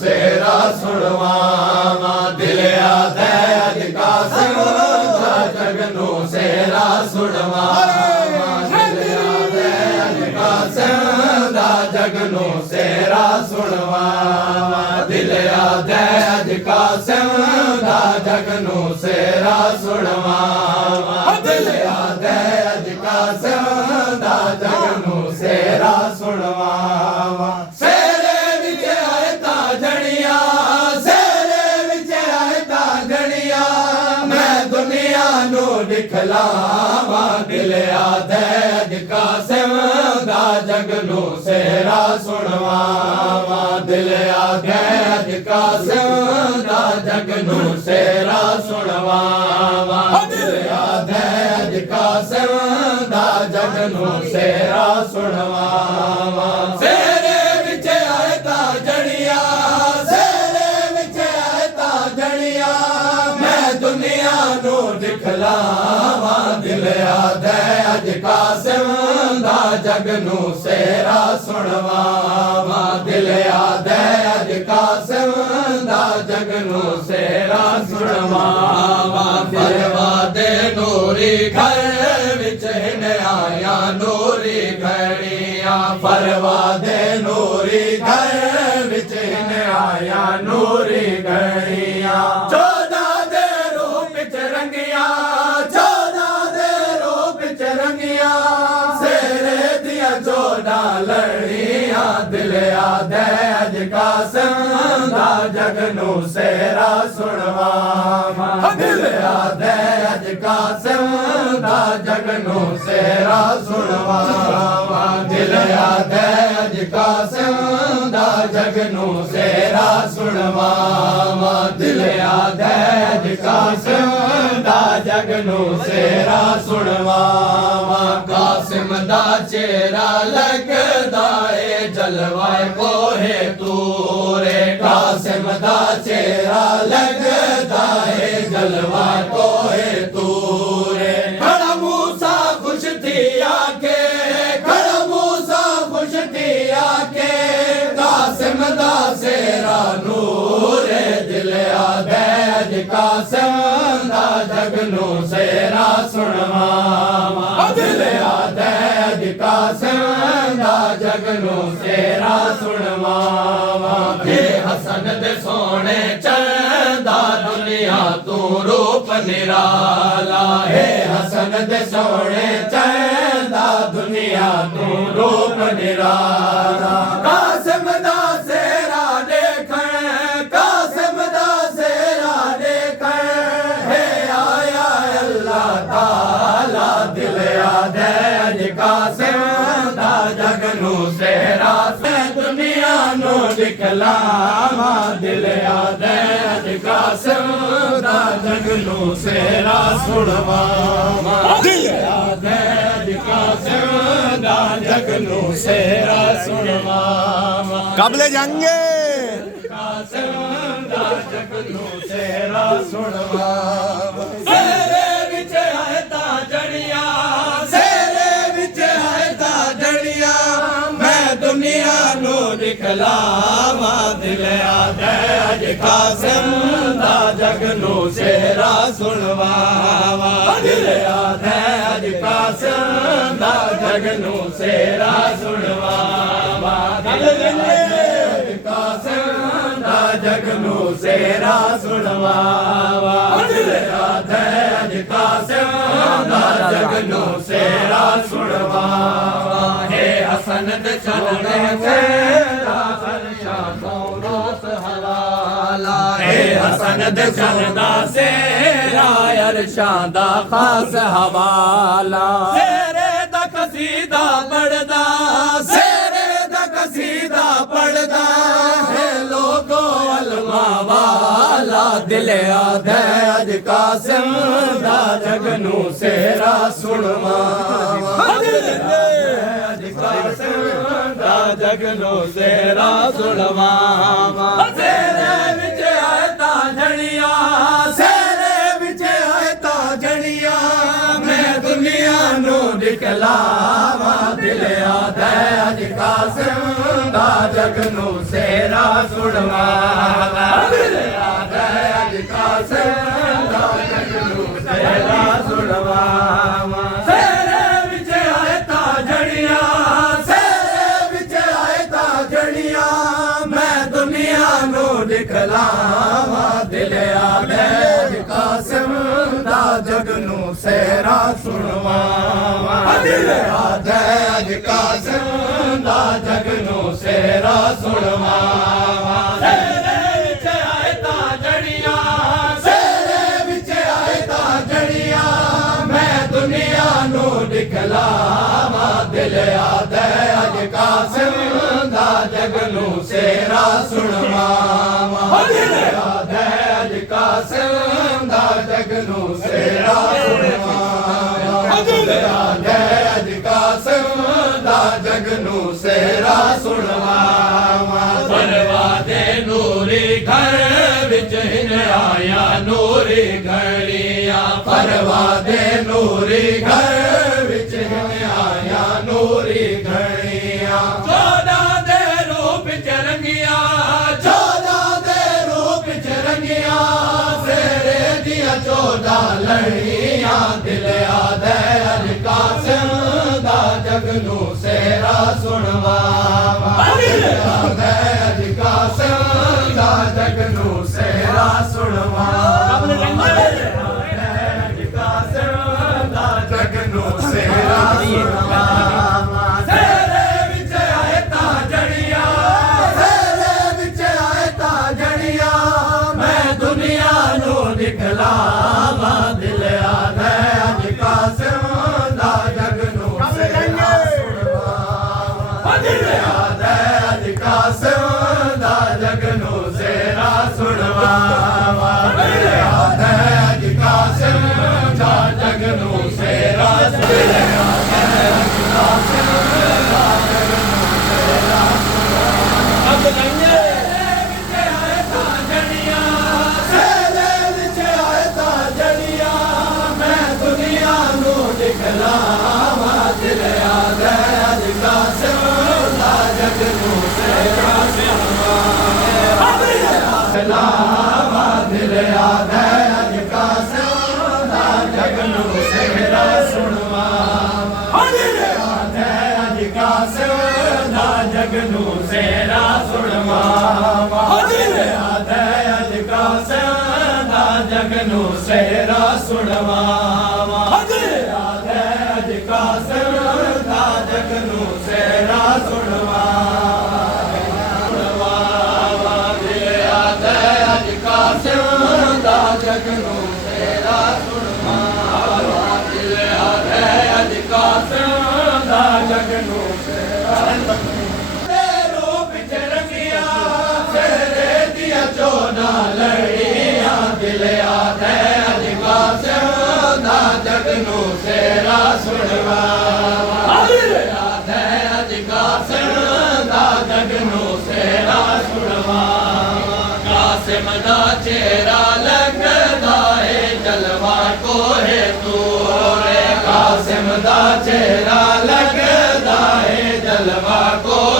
सेरा सुनवावा दिल आदे अज कासिम दा जगनू सेरा सुनवावा दिल आदे अज कासिम दा जगनू सेरा सुनवावा दिल आदे अज कासिम दा जगनू सेरा सुनवावा दिल आदे अज कासिम दा जगनू सेरा सुनवावा सेरे विच आए ता जड़िया सेरे विच आए ता जड़िया मैं दुनिया नू दिखलावा दिल आदे अज कासिम दा जगनू सेरा सुनवावा दिल आदे अज कासिम दा जगनू सेरा सुनवावा दिल आदे अज कासिम दा जगनू सेरा सुनवावा सेरे विच आए ता जड़िया सेरे विच आए ता जड़िया मैं दुनिया नू दिखलावा दिल आदे अज कासिम दा जगनू सेरा सुनवावा दिल आदे अज कासिम दा जगनू सेरा सुनवावा परवा दे नूरी घर विच हिन आया नूरी घड़िया परवा दे नूरी घर विच हिन आया नूरी घड़िया चौदह दे रूप च रंगिया चौदह दे रूप च रंगिया सेरे दिया चौदह लड़िया दिल आदे अज कासिम दा जगनू सेरा सुनवावा दिल आदे अज कासिम दा जगनू सेरा सुनवावा दिल आदे अज कासिम दा जगनू सेरा सुनवावा दिल आदे अज कासिम दा जगनू सेरा सुनवावा कासिम दा चेहरा लगदा ए जलवाए कोहे तूरे कासिम दा चेहरा लगदा ए जलवाए कोहे तूरे खड़ा मूसा खुश थी आके खड़ा मूसा खुश थी आके कासिम दा सेरा नूरे दिल आदे अज कासिम दा जगनू सेरा सुनवावा दिल आदे अज कासिम दा जगनू सेरा सुनवावा हे हसन दे सोने चंदा दुनिया तू रूप निराला हे हसन दे सोने चंदा दुनिया तू रूप निराला कासिम दा सेरा देखण कासिम दा सेरा देखण हे आया अल्लाह ताला दिल आदे अज कासिम दा जगनू सेरा दुनिया नू दिखलावा दिल आदे अज कासिम दा जगनू सेरा सुनवावा दिल आदे अज कासिम दा जगनू सेरा सुनवावा कबले जाएंगे कासिम दा जगनू सेरा सुनवावा सेरे विच आए ता जड़िया सेरे विच आए ता जड़िया मैं दुनिया नू दिखलावा दिल आदे अज कासिम दा जगनू सेरा सुनवावा दिल आदे अज कासिम दा जगनू सेरा सुनवावा दिल आदे अज कासिम दा जगनू सेरा सुनवावा दिल आदे अज कासिम दा जगनू सेरा सुनवावा हे हसन दे चलने सेरा फरशा सौरास हवाला हे हसन दे चलदा सेरा अरशां दा खास हवाला सेरे दा कसीदा पढ़दा सेरे दा कसीदा पढ़दा है लोगो अलमा वाला दिल आदे अज कासिम दा जगनू सेरा सुनवावा अज कासिम दा जगनू सेरा सुनवावा सेरे विच आए ता जड़िया सेरे विच आए ता जड़िया मैं दुनिया नू दिखलावा दिल आदे अज का ਕਾਸਿਮ ਦਾ ਜਗ ਨੂੰ ਸੇਰਾ ਸੁਣਵਾਵਾ ਦਿਲ ਆਦਾ ਅੱਜ ਕਾਸਿਮ ਦਾ ਜਗ ਨੂੰ ਸੇਰਾ ਸੁਣਵਾਵਾ ਸੇਰੇ ਵਿੱਚ ਆਏ ਤਾਂ ਜੜੀਆਂ ਸੇਰੇ ਵਿੱਚ ਆਏ ਤਾਂ ਜੜੀਆਂ ਮੈਂ ਦੁਨੀਆ ਨੂੰ ਦਿਖਲਾਵਾਂ ਦਿਲ ਆਦਾ ਅੱਜ ਕਾਸਿਮ ਦਾ ਜਗ ਨੂੰ ਸੇਰਾ ਸੁਣਵਾਵਾ ਦਿਲ ਆਦਾ ਅੱਜ ਕਾਸਿਮ ਦਾ ਜਗ ਨੂੰ ਸੇਰਾ ਸੁਣਵਾਵਾ ਸੇਰੇ ਵਿੱਚ ਆਏ ਤਾਂ ਜੜੀਆਂ ਸੇਰੇ ਵਿੱਚ ਆਏ ਤਾਂ ਜੜੀਆਂ ਮੈਂ ਦੁਨੀਆ ਨੂੰ ਦਿਖਲਾਵਾਂ ਦਿਲ ਆਦਾ ਅੱਜ ਕਾਸਿਮ ਦਾ ਜਗ ਨੂੰ ਸੇਰਾ ਸੁਣਵਾਵਾ ਦਿਲ ਆਦਾ ਅੱਜ ਕਾਸਿਮ ਦਾ ਜਗ ਨੂੰ ਸੇਰਾ ਸੁਣਵਾਵਾ ਦਿਲ ਆਦਾ ਅੱਜ ਕਾਸਿਮ ਦਾ ਜਗ ਨੂੰ ਸੇਰਾ ਸੁਣਵਾਵਾ ਪਰਵਾ ਦੇ ਨੂਰੀ ਘਰ ਵਿੱਚ ਹਿਨ ਆਇਆ ਨੂਰੀ ਘੜੀਆਂ ਪਰਵਾ ਦੇ ਨੂਰੀ ਘਰ ਵਿੱਚ ਹਿਨ ਆਇਆ ਨੂਰੀ ਘੜੀਆਂ ਚੋਦਾਂ ਦੇ ਰੂਪ ਚ ਰੰਗੀਆਂ ਚੋਦਾਂ ਦੇ ਰੂਪ ਚ ਰੰਗੀਆਂ ਸੇਰੇ ਦੀਆਂ 14 ਲੜੀਆਂ ਦਿਲ ਆਦਾ ਅੱਜ ਕਾਸਿਮ ਦਾ ਜਗ ਨੂੰ ਸੇਰਾ ਸੁਣਵਾਵਾ ਦਿਲ ਆਦਾ ਅੱਜ ਕਾਸਿਮ ਦਾ ਜਗ ਨੂੰ ਸੇਰਾ ਸੁਣਵਾਵਾ ਦਿਲ ਆਦਾ ਅੱਜ ਕਾਸਿਮ ਦਾ ਜਗ ਨੂੰ ਸੇਰਾ ਸੁਣਵਾਵਾ ਸੇਰੇ ਵਿੱਚ ਆਏ ਤਾਂ ਜੜੀਆਂ ਸੇਰੇ ਵਿੱਚ ਆਏ ਤਾਂ ਜੜੀਆਂ ਮੈਂ ਦੁਨੀਆ ਨੂੰ ਦਿਖਲਾਵਾਂ ਦਿਲ ਆਦਾ ਅੱਜ ਕਾਸਿਮ ਦਾ ਜਗ ਨੂੰ ਸੇਰਾ ਸੁਣਵਾਵਾ ਦਿਲ ਆਦਾ ਅੱਜ ਕਾਸਿਮ ਦਾ ਜਗ ਨੂੰ ਸੇਰਾ ਸੁਣਵਾਵਾ ਦਿਲ ਆਦਾ ਅੱਜ ਕਾਸਿਮ ਦਾ ਜਗ ਨੂੰ ਸੇਰਾ ਸੁਣਵਾਵਾ ਅੱਜ ਕਾਸਿਮ ਦਾ ਜਗ ਨੂੰ ਸੇਰਾ ਸੁਣਵਾਵਾ ਅੱਗ ਲੰਗੇ ਵਿੱਚ ਆਏ ਤਾਂ ਜੜੀਆਂ ਸੇਰੇ ਵਿੱਚ ਆਏ ਤਾਂ ਜੜੀਆਂ ਮੈਂ ਦੁਨੀਆ ਨੂੰ ਦਿਖਲਾਵਾਂ ਦਿਲ ਆਦਾ ਅੱਜ ਕਾਸਿਮ ਦਾ ਜਗ ਨੂੰ ਸੇਰਾ ਸੁਣਵਾਵਾ ਦਿਲ ਆਦਾ ਅੱਜ ਕਾਸਿਮ ਦਾ ਜਗ ਨੂੰ ਸੇਰਾ ਸੁਣਵਾਵਾ ਦਿਲ ਆਦਾ ਅੱਜ ਕਾਸਿਮ ਦਾ ਜਗ ਨੂੰ ਸੇਰਾ ਸੁਣਵਾਵਾ ਦਿਲ ਆਦਾ ਅੱਜ ਕਾਸਿਮ ਦਾ ਜਗ ਨੂੰ ਸੇਰਾ ਸੁਣਵਾਵਾ ਦਿਲ ਆਦਾ ਅੱਜ ਕਾਸਿਮ ਦਾ ਜਗ ਨੂੰ ਸੇਰਾ ਸੁਣਵਾਵਾ ਦਿਲ ਆਦਾ ਅੱਜ ਕਾਸਿਮ ਦਾ ਜਗ ਨੂੰ ਸੇਰਾ ਸੁਣਵਾਵਾ ਦਿਲ ਆਦਾ ਅੱਜ ਕਾਸਿਮ ਦਾ ਜਗ ਨੂੰ ਸੇਰਾ ਰੂਪ ਚ ਰੰਗੀਆਂ ਸੇਰੇ ਦੀਆਂ 14 ਲੜੀਆਂ ਦਿਲ ਆਦਾ ਅੱਜ ਕਾਸਿਮ ਦਾ ਜਗ ਨੂੰ ਸੇਰਾ ਸੁਣਵਾਵਾ ਦਿਲ ਆਦਾ ਅੱਜ ਕਾਸਿਮ ਦਾ ਜਗ ਨੂੰ ਸੇਰਾ ਸੁਣਵਾਵਾ ਕਾਸਿਮ ਦਾ ਚਿਹਰਾ ਲੱਗਦਾ ਏ ਜਲਵਾ ਕੋਹੇ ਤੂਰੇ ਕਾਸਿਮ ਦਾ ਚਿਹਰਾ ਲੱਗਦਾ ਏ ਜਲਵਾ ਕੋਹੇ